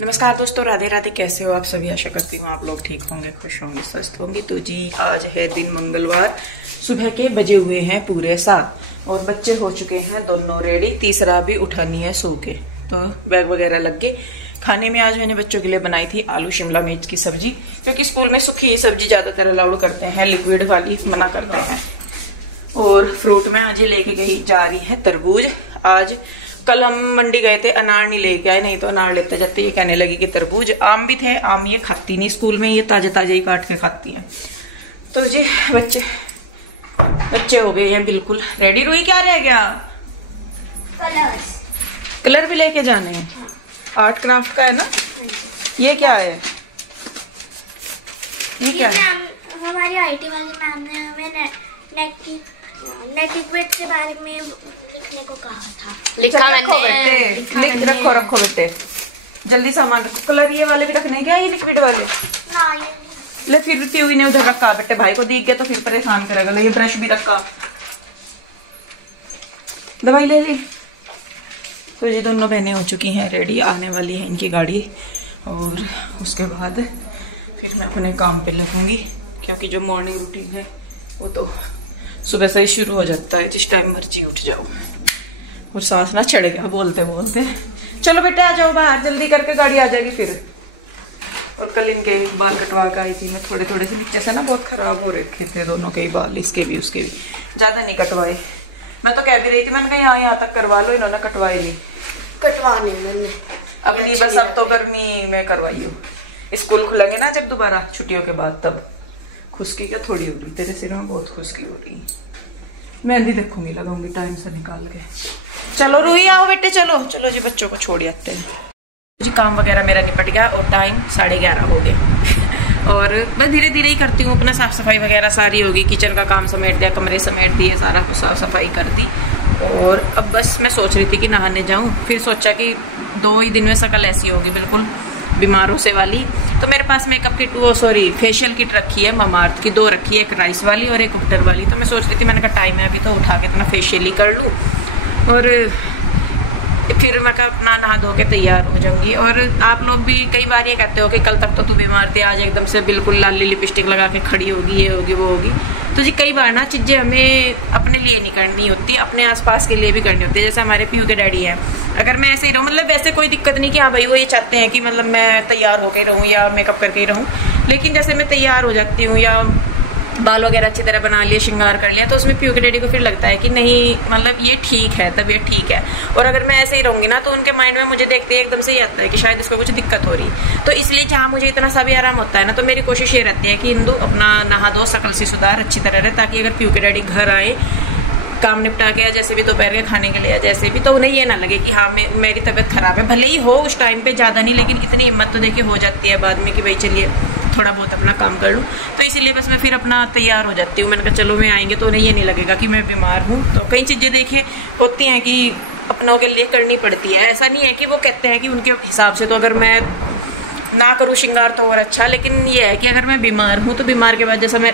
नमस्कार दोस्तों, राधे राधे। कैसे हो आप सभी? आशा करती हूँ आप लोग ठीक होंगे, खुश होंगे, स्वस्थ होंगे। तो जी आज है दिन मंगलवार, सुबह के बजे हुए हैं पूरे 7 और बच्चे हो चुके हैं दोनों रेडी। तीसरा भी उठानी है सो के, तो बैग वगैरह लग गए। खाने में आज मैंने बच्चों के लिए बनाई थी आलू शिमला मिर्च की सब्जी, क्योंकि स्कूल में सूखी सब्जी ज्यादातर अलाउड करते हैं, लिक्विड वाली मना करते हैं। और फ्रूट में आज ये लेके गई जा रही है तरबूज। आज कल हम मंडी गए थे, अनार नहीं लेके आए, नहीं तो अनार लेते जाते। ये कहने लगी कि तरबूज। आम भी थे, आम ये खाती नहीं स्कूल में, ये ताजे ताजे ही काट के खाती है। तो जी बच्चे हो गए हैं बिल्कुल रेडी। रुई क्या रह गया? कलर भी लेके जाने हैं। आर्ट क्राफ्ट का है ना। ये क्या है? ये क्या है? हमारी आईटी वाली मैम ने हमें नेटिक्वेट के बारे में लिखने को कहा था। लिखा मैंने। रखो बेटे, जल्दी सामान रखो। कलर ये वाले भी रखने क्या? ये लिक्विड वाले ना, ले फिर प्यूई ने उधर रखा बेटे, भाई को दिख गया तो फिर परेशान करेगा। ले ये ब्रश भी रखा, दवाई ले ली। तो ये दोनों बहनें हो चुकी हैं रेडी, आने वाली है इनकी गाड़ी। और उसके बाद फिर मैं अपने काम पे लगूंगी, क्योंकि जो मॉर्निंग रूटीन है वो तो सुबह से ही शुरू हो जाता है, जिस टाइम मर्जी उठ जाओ। और सांस ना चढ़ गया बोलते बोलते। चलो बेटे आ जाओ बाहर, जल्दी करके गाड़ी आ जाएगी फिर। और कल इनके बाल कटवा के आई थी मैं, थोड़े थोड़े से नीचे से ना बहुत खराब हो रखे थे दोनों के बाल, इसके भी उसके भी। ज्यादा नहीं कटवाए। मैं तो कह भी रही थी, मैंने कहा यहाँ तक करवा लो, इन्होंने कटवाई नहीं। कटवाने मैंने अपनी बस अब तो गर्मी में करवाई हो। स्कूल खुलेंगे ना जब दोबारा छुट्टियों के बाद, तब। खुश्की क्या थोड़ी हो रही तेरे सिर में, बहुत खुश्की हो रही। मेहंदी देखूंगी, लगाऊंगी टाइम से निकाल के। चलो रूही आओ बेटे, चलो चलो जी बच्चों को छोड़ आते हैं जी। काम वगैरह मेरा निपट गया और टाइम 11:30 हो गए। और मैं धीरे धीरे ही करती हूँ, अपना साफ सफाई वगैरह सारी होगी। किचन का काम समेट दिया, कमरे समेट दिए, सारा साफ सफाई कर दी। और अब बस मैं सोच रही थी कि नहाने जाऊँ, फिर सोचा कि 2 ही दिन में शकल ऐसी होगी बिल्कुल बीमारों से वाली। तो मेरे pass makeup kit, facial kit रखी है ममाअर्थ की, 2 रखी है, एक राइस वाली और एक उपटर वाली। तो मैं सोच रही थी, मैंने कहा टाइम है अभी तो उठा के अपना फेशियल ही कर लूँ और फिर मैं अपना नहा धो के तैयार हो जाऊंगी। और आप लोग भी कई बार ये कहते हो कि कल तक तो तू बीमार थी, आज एकदम से बिल्कुल लाली लिपस्टिक लगा के खड़ी होगी, ये होगी वो होगी। तो जी कई बार ना चीज़ें हमें अपने लिए नहीं करनी होती, अपने आसपास के लिए भी करनी होती है। जैसे हमारे पीयू के डैडी हैं, अगर मैं ऐसे ही रहूँ, मतलब वैसे कोई दिक्कत नहीं कि हाँ भाई वो ये चाहते हैं कि मतलब मैं तैयार होकर रहूँ या मेकअप करके ही रहूँ, लेकिन जैसे मैं तैयार हो जाती हूँ या बाल वगैरह अच्छी तरह बना लिए, श्रृंगार कर लिया, तो उसमें पीयू के डैडी को फिर लगता है कि नहीं मतलब ये ठीक है, तबीयत ठीक है। और अगर मैं ऐसे ही रहूंगी ना तो उनके माइंड में मुझे देखते ही एकदम से ही आता है कि शायद इसको कुछ दिक्कत हो रही। तो इसलिए जहाँ मुझे इतना सा भी आराम होता है ना, तो मेरी कोशिश ये रहती है कि इंदु अपना नहा धो, शकल से सुधार अच्छी तरह रहे, ताकि अगर पीयू के डैडी घर आए काम निपटा के या जैसे भी दोपहर के खाने के लिए या जैसे भी, तो उन्हें ये ना लगे कि हाँ मेरी तबीयत खराब है। भले ही हो उस टाइम पे ज़्यादा नहीं, लेकिन इतनी हिम्मत तो देखिए हो जाती है बाद में कि भाई चलिए थोड़ा बहुत अपना काम कर लूँ। तो इसीलिए बस मैं फिर अपना तैयार हो जाती हूँ। मैंने कहा चलो मैं आएंगे तो उन्हें ये नहीं लगेगा कि मैं बीमार हूँ। तो कई चीज़ें देखिए होती हैं कि अपनों के लिए करनी पड़ती है। ऐसा नहीं है कि वो कहते हैं कि उनके हिसाब से तो अगर मैं ना करूँ श्रृंगार तो और अच्छा, लेकिन ये है कि अगर मैं बीमार हूँ तो बीमार के बाद जैसा मैं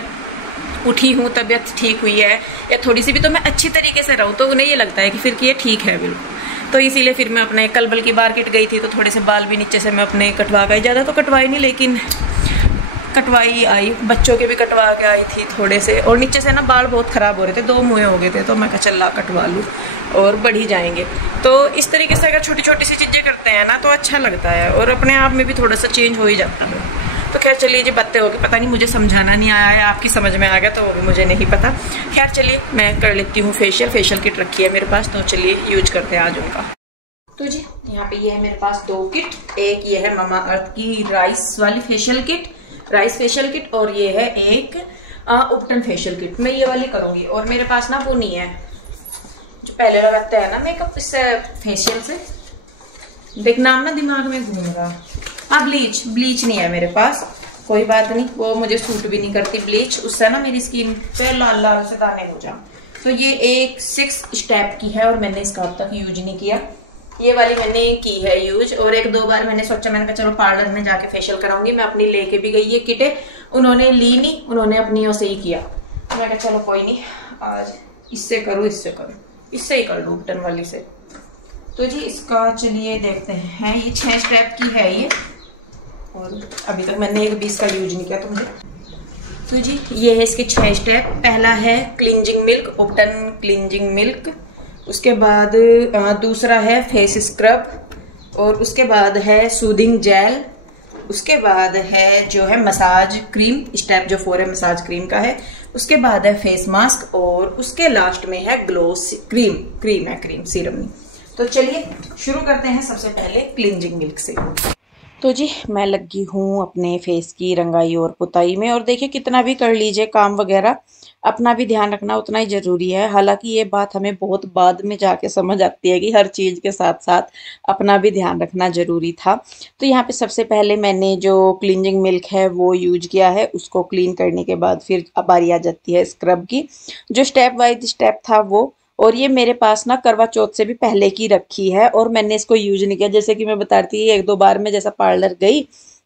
उठी हूँ, तबीयत ठीक हुई है या थोड़ी सी भी, तो मैं अच्छी तरीके से रहूँ, तो उन्हें ये लगता है कि फिर कि ये ठीक है बिल्कुल। तो इसीलिए फिर मैं अपने कल बल्कि मार्केट गई थी तो थोड़े से बाल भी नीचे से मैं अपने कटवा गई। ज़्यादा तो कटवाई नहीं, लेकिन कटवाई आई, बच्चों के भी कटवा के आई थी थोड़े से। और नीचे से ना बाल बहुत ख़राब हो रहे थे, 2 मुँह हो गए थे, तो मैं कहा चल कटवा लूँ और बढ़ ही जाएंगे। तो इस तरीके से अगर छोटी छोटी सी चीज़ें करते हैं ना तो अच्छा लगता है और अपने आप में भी थोड़ा सा चेंज हो ही जाता है। तो खैर चलिए जी बातें हो गई, पता नहीं मुझे समझाना नहीं आया है, आपकी समझ में आ गया तो वो भी मुझे नहीं पता। खैर चलिए मैं कर लेती हूँ फेशियल किट रखी है मेरे पास, तो चलिए यूज करते हैं आज उनका। तो जी यहाँ पे ये है मेरे पास 2 किट। एक ये है ममाअर्थ की राइस वाली facial kit, rice facial kit, और ये है एक उपटन फेशियल किट। मैं ये वाली करूँगी। और मेरे पास ना वो नहीं है जो पहले लगाते हैं ना मेकअप, इससे फेशियल से देख नाम ना दिमाग में घूम रहा। हाँ ब्लीच नहीं है मेरे पास, कोई बात नहीं, वो मुझे सूट भी नहीं करती ब्लीच, उससे ना मेरी स्किन पे लाल लाल से दाने हो जाए। तो ये एक 6 स्टेप की है और मैंने इसका अब तक यूज नहीं किया। ये वाली मैंने की है यूज, और 1-2 बार मैंने सोचा, मैंने कहा चलो पार्लर में जाके फेशियल कराऊंगी। मैं अपनी लेके भी गई ये किटे, उन्होंने ली नहीं, उन्होंने अपनी से ही किया। तो मैं कहा चलो कोई नहीं, आज इससे करूँ, इससे ही कर लूँ उपटन वाली से। तो जी इसका चलिए देखते हैं, ये 6 स्टेप की है ये, और अभी तक मैंने एक भी इसका यूज नहीं किया तो मुझे। तो जी ये है इसके 6 स्टेप। पहला है cleansing milk, Ubtan cleansing milk. उसके बाद दूसरा है फेस स्क्रब, और उसके बाद है सूदिंग जेल। उसके बाद है जो है मसाज क्रीम, स्टेप जो 4 है मसाज क्रीम का है। उसके बाद है फेस मास्क, और उसके लास्ट में है ग्लो क्रीम। क्रीम है, क्रीम सीरम नहीं। तो चलिए शुरू करते हैं सबसे पहले क्लींजिंग मिल्क से। तो जी मैं लगी हूँ अपने फेस की रंगाई और पुताई में, और देखिए कितना भी कर लीजिए काम वगैरह, अपना भी ध्यान रखना उतना ही ज़रूरी है। हालांकि ये बात हमें बहुत बाद में जाके समझ आती है कि हर चीज़ के साथ साथ अपना भी ध्यान रखना ज़रूरी था। तो यहाँ पे सबसे पहले मैंने जो क्लींजिंग मिल्क है वो यूज किया है। उसको क्लीन करने के बाद फिर बारी आ जाती है स्क्रब की, जो स्टेप वाइज स्टेप था वो। और ये मेरे पास ना करवा चौथ से भी पहले की रखी है, और मैंने इसको यूज नहीं किया। जैसे कि मैं बता रही थी, 1-2 बार मैं जैसा पार्लर गई,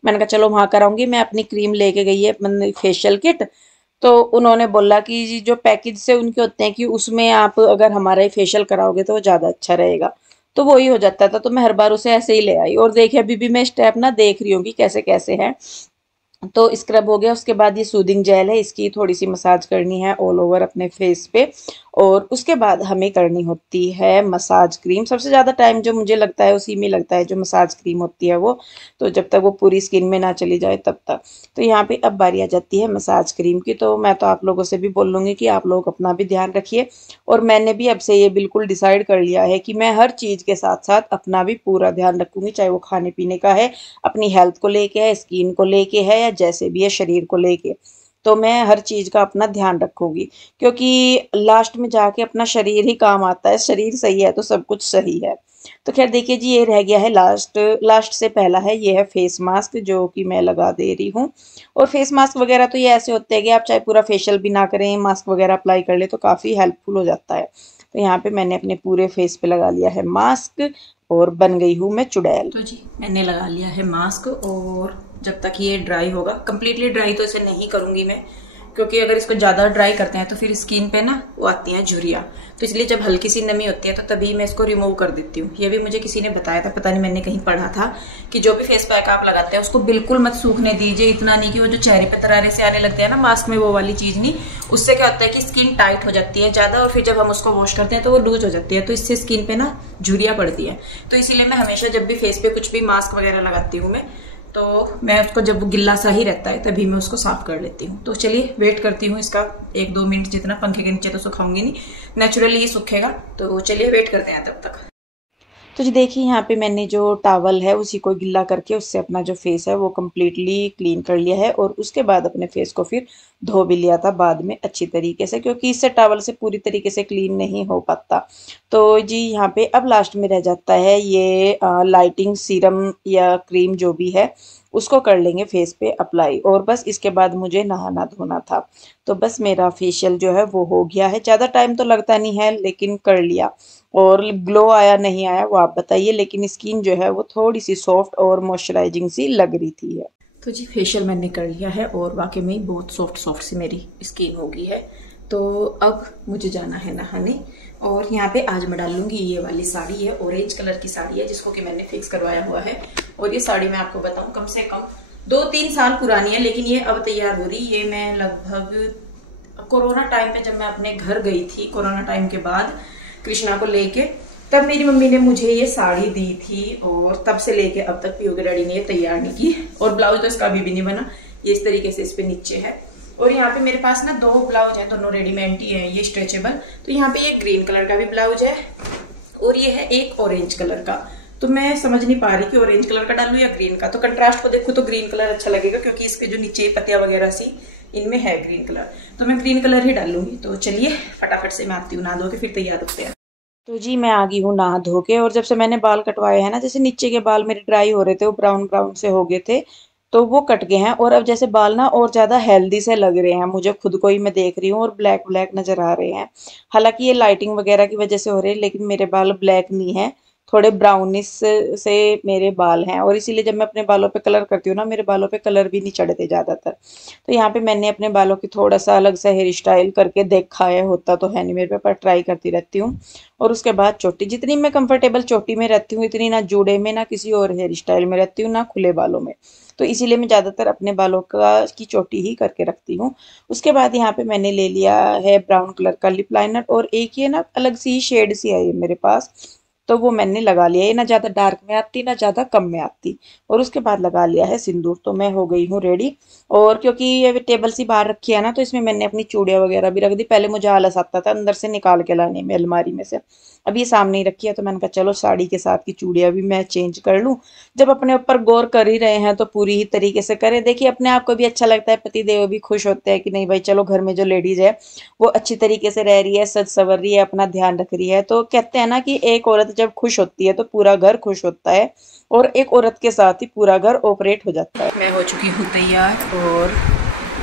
मैंने कहा चलो वहां कराऊंगी। मैं अपनी क्रीम लेके गई है, मैंने फेशियल किट। तो उन्होंने बोला कि जो पैकेज से उनके होते हैं कि उसमें आप अगर हमारा ही फेशियल कराओगे तो वो ज़्यादा अच्छा रहेगा। तो वही हो जाता था, तो मैं हर बार उसे ऐसे ही ले आई। और देखिए अभी भी मैं स्टेप ना देख रही हूँ कि कैसे कैसे है। तो स्क्रब हो गया, उसके बाद ये सूदिंग जेल है, इसकी थोड़ी सी मसाज करनी है ऑल ओवर अपने फेस पे। और उसके बाद हमें करनी होती है मसाज क्रीम। सबसे ज़्यादा टाइम जो मुझे लगता है उसी में लगता है, जो मसाज क्रीम होती है वो। तो जब तक वो पूरी स्किन में ना चली जाए तब तक। तो यहाँ पे अब बारी आ जाती है मसाज क्रीम की। तो मैं तो आप लोगों से भी बोल लूँगी कि आप लोग अपना भी ध्यान रखिए। और मैंने भी अब से ये बिल्कुल डिसाइड कर लिया है कि मैं हर चीज़ के साथ साथ अपना भी पूरा ध्यान रखूँगी, चाहे वो खाने पीने का है, अपनी हेल्थ को लेके है, स्किन को लेके है, या जैसे भी है शरीर को लेके। तो मैं हर चीज़ का अपना ध्यान रखूंगी, क्योंकि लास्ट में जाके अपना शरीर ही काम आता है। शरीर सही है तो सब कुछ सही है। तो खैर देखिए जी, ये रह गया है लास्ट। लास्ट से पहला है, ये है फेस मास्क, जो कि मैं लगा दे रही हूँ। और फेस मास्क वगैरह तो ये ऐसे होते हैं कि आप चाहे पूरा फेशियल भी ना करें, मास्क वगैरह अप्लाई कर ले तो काफ़ी हेल्पफुल हो जाता है। तो यहाँ पे मैंने अपने पूरे फेस पे लगा लिया है मास्क, और बन गई हूँ मैं चुड़ैल। तो जी मैंने लगा लिया है मास्क, और जब तक ये ड्राई होगा, कम्प्लीटली ड्राई तो इसे नहीं करूंगी मैं, क्योंकि अगर इसको ज़्यादा ड्राई करते हैं तो फिर स्किन पे ना वो आती हैं झुर्रियाँ। तो इसलिए जब हल्की सी नमी होती है तो तभी मैं इसको रिमूव कर देती हूँ। ये भी मुझे किसी ने बताया था, पता नहीं मैंने कहीं पढ़ा था, कि जो भी फेस पैक आप लगाते हैं उसको बिल्कुल मत सूखने दीजिए। इतना नहीं कि वो जो चेहरे पे तरारे से आने लगते हैं ना मास्क में, वो वाली चीज़ नहीं। उससे क्या होता है कि स्किन टाइट हो जाती है ज़्यादा, और फिर जब हम उसको वॉश करते हैं तो वो लूज हो जाती है, तो इससे स्किन पे ना झुर्रियाँ पड़ती है। तो इसीलिए मैं हमेशा जब भी फेस पे कुछ भी मास्क वगैरह लगाती हूँ मैं, तो मैं उसको जब गिल्ला सा ही रहता है तभी मैं उसको साफ कर लेती हूँ। तो चलिए वेट करती हूँ इसका 1-2 मिनट, जितना पंखे के नीचे तो सुखाऊंगी नहीं, नेचुरली ये सूखेगा। तो चलिए वेट करते हैं तब तक। तो जी देखिए यहाँ पे मैंने जो टॉवल है उसी को गिल्ला करके उससे अपना जो फेस है वो कम्प्लीटली क्लीन कर लिया है। और उसके बाद अपने फेस को फिर धो भी लिया था बाद में अच्छी तरीके से, क्योंकि इससे टॉवल से पूरी तरीके से क्लीन नहीं हो पाता। तो जी यहाँ पे अब लास्ट में रह जाता है ये लाइटिंग सीरम या क्रीम जो भी है, उसको कर लेंगे फेस पे अप्लाई। और बस इसके बाद मुझे नहाना धोना था। तो बस मेरा फेशियल जो है वो हो गया है। ज़्यादा टाइम तो लगता नहीं है, लेकिन कर लिया। और ग्लो आया नहीं आया वो आप बताइए, लेकिन स्किन जो है वो थोड़ी सी सॉफ्ट और मॉइस्चराइजिंग सी लग रही थी है। तो जी फेशियल मैंने कर लिया है, और वाकई में बहुत सॉफ्ट सी मेरी स्किन हो गई है। तो अब मुझे जाना है नहाने। और यहाँ पे आज मैं डालूंगी ये वाली साड़ी है, ऑरेंज कलर की साड़ी है, जिसको कि मैंने फिक्स करवाया हुआ है। और ये साड़ी मैं आपको बताऊं कम से कम 2-3 साल पुरानी है, लेकिन ये अब तैयार हो रही। ये मैं लगभग कोरोना टाइम पे जब मैं अपने घर गई थी, कोरोना टाइम के बाद कृष्णा को लेके, तब मेरी मम्मी ने मुझे ये साड़ी दी थी। और तब से लेके अब तक पीओ के डैडी ने ये तैयार नहीं की। और ब्लाउज तो इसका अभी भी नहीं बना, ये इस तरीके से इस पे नीचे है। और यहाँ पे मेरे पास ना 2 ब्लाउज है, दोनों रेडीमेड ही है, ये स्ट्रेचेबल। तो यहाँ पे ये ग्रीन कलर का भी ब्लाउज है, और ये है एक ऑरेंज कलर का। तो मैं समझ नहीं पा रही कि ऑरेंज कलर का डालूं या ग्रीन का। तो कंट्रास्ट को देखो तो ग्रीन कलर अच्छा लगेगा, क्योंकि इसके जो नीचे पत्तियां वगैरह सी इनमें है ग्रीन कलर, तो मैं ग्रीन कलर ही डालूंगी। तो चलिए फटाफट से मैं आती हूँ, नहा धो के फिर तैयार होते हैं। तो जी मैं आ गई हूँ नहा धो के। और जब से मैंने बाल कटवाए हैं ना, जैसे नीचे के बाल मेरे ड्राई हो रहे थे, वो ब्राउन ब्राउन से हो गए थे, तो वो कट गए हैं। और अब जैसे बाल ना और ज़्यादा हेल्दी से लग रहे हैं, मुझे खुद को ही मैं देख रही हूँ, और ब्लैक ब्लैक नज़र आ रहे हैं। हालांकि ये लाइटिंग वगैरह की वजह से हो रहे हैं, लेकिन मेरे बाल ब्लैक नहीं है, थोड़े ब्राउनिश से मेरे बाल हैं, और इसीलिए जब मैं अपने बालों पे कलर करती हूँ ना, मेरे बालों पे कलर भी नहीं चढ़ते ज़्यादातर। तो यहाँ पे मैंने अपने बालों की थोड़ा सा अलग सा हेयर स्टाइल करके देखा है, होता तो है नहीं मेरे पे, पर ट्राई करती रहती हूँ। और उसके बाद चोटी, जितनी मैं कंफर्टेबल चोटी में रहती हूँ इतनी ना जूड़े में ना किसी और हेयर स्टाइल में रहती हूँ, ना खुले बालों में। तो इसीलिए मैं ज़्यादातर अपने बालों की चोटी ही करके रखती हूँ। उसके बाद यहाँ पे मैंने ले लिया है ब्राउन कलर का लिप लाइनर, और एक ये ना अलग सी ही शेड सी है ये मेरे पास, तो वो मैंने लगा लिया। ये ना ज़्यादा डार्क में आती ना ज़्यादा कम में आती। और उसके बाद लगा लिया है सिंदूर। तो मैं हो गई हूँ रेडी। और क्योंकि ये टेबल सी बाहर रखी है ना, तो इसमें मैंने अपनी चूड़ियाँ वगैरह भी रख दी। पहले मुझे आलस आता था अंदर से निकाल के लाने में अलमारी में से, अब ये सामने ही रखी है, तो मैंने कहा चलो साड़ी के साथ की चूड़ियाँ भी मैं चेंज कर लूँ। जब अपने ऊपर गौर कर ही रहे हैं तो पूरी ही तरीके से करें। देखिए अपने आप को भी अच्छा लगता है, पति देव भी खुश होते हैं कि नहीं भाई चलो घर में जो लेडीज है वो अच्छी तरीके से रह रही है, सज संवर रही है, अपना ध्यान रख रही है। तो कहते हैं ना कि एक औरत जब खुश होती है तो पूरा घर खुश होता है, और एक औरत के साथ ही पूरा घर ऑपरेट हो जाता है। मैं हो चुकी हूँ तैयार, और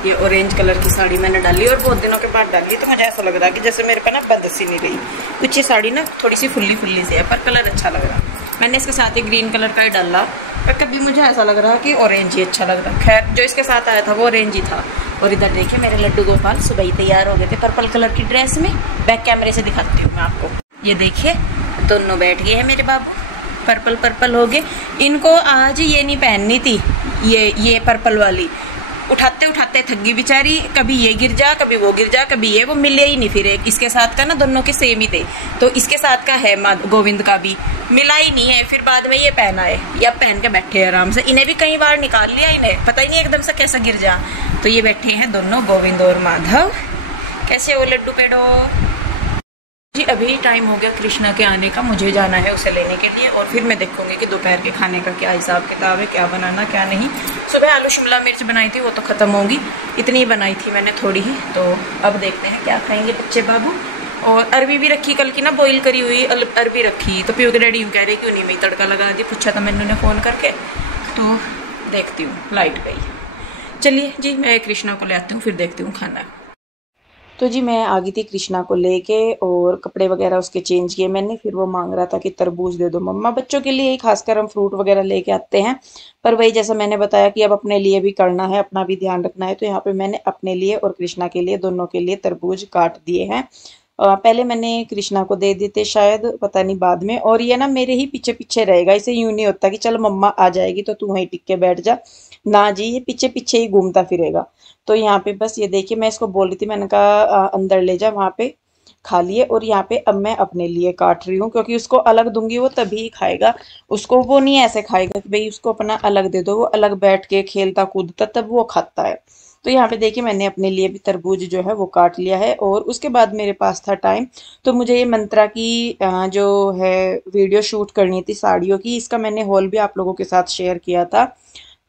ये ऑरेंज कलर की साड़ी मैंने डाली, और बहुत दिनों के बाद डाली, तो मुझे ऐसा लग रहा है कि जैसे मेरे पे ना बंद सी नहीं रही। कुछ ये साड़ी ना थोड़ी सी फुल्ली फुल्ली सी है, पर कलर अच्छा लग रहा। मैंने इसके साथ ही ग्रीन कलर का ही डाला, पर कभी मुझे ऐसा लग रहा कि ऑरेंज ही अच्छा लग रहा। खैर जो इसके साथ आया था वो ऑरेंज ही था। और इधर देखिए मेरे लड्डू गोपाल सुबह ही तैयार हो गए थे पर्पल कलर की ड्रेस में। बैक कैमरे से दिखाती हूँ मैं आपको। ये देखिए दोनों बैठ गए हैं मेरे बाबू, पर्पल पर्पल हो गए। इनको आज ये नहीं पहननी थी, ये पर्पल वाली, उठाते उठाते थक गई बेचारी। कभी ये गिर जा, कभी वो गिर जा, कभी ये, वो मिले ही नहीं। फिर एक इसके साथ का ना दोनों के सेम ही थे, तो इसके साथ का है गोविंद का भी मिला ही नहीं है। फिर बाद में ये पहना है, या पहन के बैठे आराम से। इन्हें भी कई बार निकाल लिया, इन्हें पता ही नहीं एकदम से कैसा गिर जा। तो ये बैठे हैं दोनों गोविंद और माधव। कैसे हो लड्डू पेड़ो जी? अभी टाइम हो गया कृष्णा के आने का, मुझे जाना है उसे लेने के लिए। और फिर मैं देखूंगी कि दोपहर के खाने का क्या हिसाब किताब है, क्या बनाना क्या नहीं। सुबह आलू शिमला मिर्च बनाई थी, वो तो ख़त्म होगी, इतनी ही बनाई थी मैंने थोड़ी ही। तो अब देखते हैं क्या खाएंगे बच्चे बाबू। और अरबी भी रखी, कल की ना बॉईल करी हुई अरबी रखी। तो पीयू के डैडी यूँ कह रहे क्यों नहीं मैं तड़का लगा दी, पूछा था मैंने फ़ोन करके। तो देखती हूँ, लाइट गई। चलिए जी मैं कृष्णा को ले आती हूँ, फिर देखती हूँ खाना। तो जी मैं आ गई थी कृष्णा को लेके, और कपड़े वगैरह उसके चेंज किए मैंने। फिर वो मांग रहा था कि तरबूज दे दो मम्मा। बच्चों के लिए ही खासकर हम फ्रूट वगैरह लेके आते हैं, पर वही जैसा मैंने बताया कि अब अपने लिए भी करना है, अपना भी ध्यान रखना है। तो यहाँ पे मैंने अपने लिए और कृष्णा के लिए, दोनों के लिए तरबूज काट दिए हैं। पहले मैंने कृष्णा को दे दिए थे शायद, पता नहीं बाद में। और ये ना मेरे ही पीछे पीछे रहेगा, इसे यूं नहीं होता कि चल मम्मा आ जाएगी तो तू वहीं टिक के बैठ जा, ना जी ये पीछे पीछे ही घूमता फिरेगा। तो यहाँ पे बस ये देखिए मैं इसको बोल रही थी, मैंने कहा अंदर ले जा, वहाँ पे खा लिए। और यहाँ पे अब मैं अपने लिए काट रही हूँ, क्योंकि उसको अलग दूंगी वो तभी खाएगा। उसको वो नहीं ऐसे खाएगा कि भाई उसको अपना अलग दे दो, वो अलग बैठ के खेलता कूदता तब वो खाता है। तो यहाँ पे देखिए मैंने अपने लिए भी तरबूज जो है वो काट लिया है। और उसके बाद मेरे पास था टाइम, तो मुझे ये मंत्रा की जो है वीडियो शूट करनी थी साड़ियों की। इसका मैंने हॉल भी आप लोगों के साथ शेयर किया था।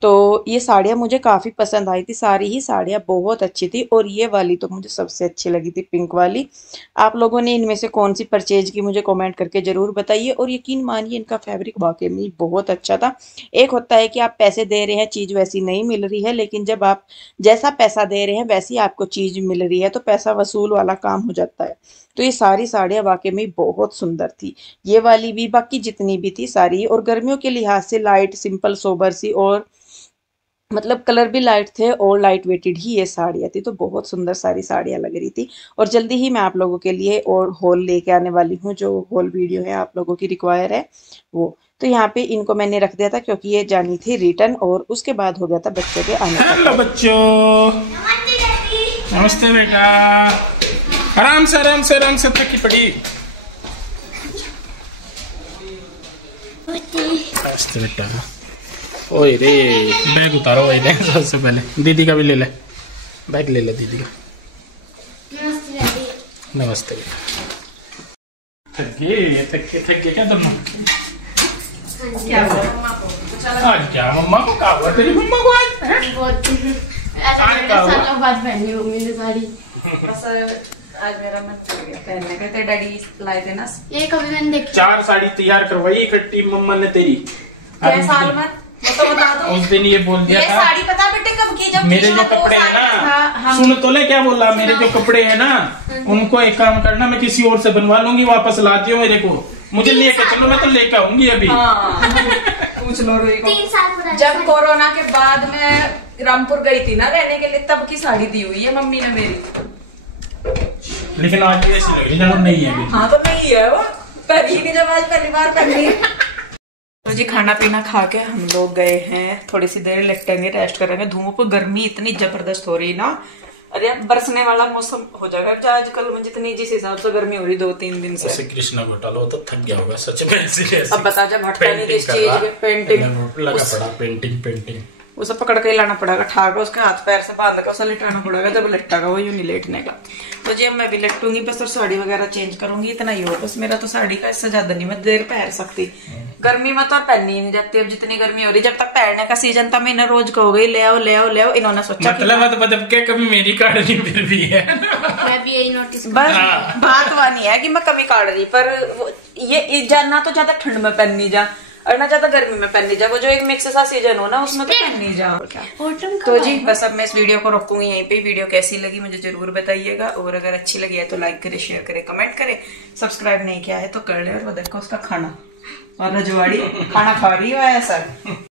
तो ये साड़ियाँ मुझे काफ़ी पसंद आई थी, सारी ही साड़ियाँ बहुत अच्छी थी। और ये वाली तो मुझे सबसे अच्छी लगी थी, पिंक वाली। आप लोगों ने इनमें से कौन सी परचेज की मुझे कमेंट करके ज़रूर बताइए। और यकीन मानिए इनका फैब्रिक वाकई में बहुत अच्छा था। एक होता है कि आप पैसे दे रहे हैं, चीज़ वैसी नहीं मिल रही है, लेकिन जब आप जैसा पैसा दे रहे हैं वैसी आपको चीज़ मिल रही है तो पैसा वसूल वाला काम हो जाता है। तो ये सारी साड़ियाँ वाकई में बहुत सुंदर थी, ये वाली भी, बाकी जितनी भी थी सारी। और गर्मियों के लिहाज से लाइट सिंपल सोबर सी, और मतलब कलर भी लाइट थे और लाइट वेटेड ही ये साड़ियाँ थी। तो बहुत सुंदर सारी साड़ियाँ लग रही थी। और जल्दी ही मैं आप लोगों के लिए और हॉल लेके आने वाली हूँ, जो हॉल वीडियो है आप लोगों की रिक्वायर है वो। तो यहाँ पे इनको मैंने रख दिया था क्योंकि ये जानी थी रिटर्न, और उसके बाद हो गया था बच्चों के आने का। हेलो बच्चों, नमस्ते बेटा। आराम से थकी पड़ी। बेटा ओए रे, बैग उतारो भाई, ले सबसे पहले दीदी का भी ले ले, बैग ले ले दीदी का। नमस्ते बेटा। थक गए क्या तुम? क्या हुआ मम्मा को? आज क्या मम्मा को क्या हुआ? तेरी मम्मा को आज सालों बाद पहनी मम्मी ने साड़ी। बस आज मेरा मन कर गया पहनने का। तेरे डैडी लाए थे ना ये, कभी मैंने देखी 4 साड़ी तैयार करवाई इकट्ठी मम्मा ने तेरी। क्या साल में? वो तो बता दो। उस दिन ये बोल दिया ये था, साड़ी पता बेटे कब की जब मेरे जो कपड़े है ना, सुन तो ले क्या बोला, मेरे जो कपड़े है ना उनको एक काम करना, मैं किसी और से बनवा लूंगी, वापस ला दियो मेरे को, मुझे लेके चलो, मैं तो लेके आऊंगी अभी। पूछ लो रोई को। जब कोरोना के बाद मैं रामपुर गई थी ना रहने के लिए, तब की साड़ी दी हुई है मम्मी ने मेरी, लेकिन आज भी ऐसी लग रही है नहीं है। हाँ तो नहीं है वो, पहली की जब आज पहली बार पहनी। तो जी खाना पीना खा के हम लोग गए हैं, थोड़ी सी देर लेटेंगे, रेस्ट करेंगे। धूप गर्मी इतनी जबरदस्त हो रही ना, अरे अब बरसने वाला मौसम हो जाएगा। आजकल जितनी जिस हिसाब से गर्मी हो रही 2-3 दिन से, कृष्णा घोटाला तो थक गया होगा सच में। अब बता, जब हटता नहीं जिस चीज पे पेंटिंग उसे पकड़ के लाना पड़ेगा, ठाक उसके हाथ पैर से बांध कर उसे लिटाना पड़ेगा, जब लिटेगा वो यूं नहीं लेटने का। तो जी अब मैं भी लिटूंगी बस, और साड़ी वगैरह चेंज करूंगी, इतना ही हो बस। मेरा तो साड़ी का इससे ज्यादा नहीं मैं देर पहन सकती, गर्मी में तो और पहननी ही नहीं जाती। अब जितनी गर्मी हो रही, जब तक पहनने का सीजन था मैं रोज कहोगी ले आओ ले आओ ले आओ, इन्होंने सोचा मतलब क्या कभी मेरी काट रही फिर भी है। मैं भी यही नोटिस, बस बात वानी है कि मैं कभी काट रही, पर ये जानना तो ज्यादा ठंड में पहननी जा और ना ज्यादा गर्मी में पहननी जा, वो जो एक मिक्स सा सीजन हो ना उसमें तो पहननी जा। तो जी बस अब मैं इस वीडियो को रोकूंगी यहीं पे। वीडियो कैसी लगी मुझे जरूर बताइएगा, और अगर अच्छी लगी है तो लाइक करे, शेयर करे, कमेंट करे, सब्सक्राइब नहीं किया है तो कर ले। और वो देखो उसका खाना, और रजवाड़ी खाना खा रही हो ऐसा।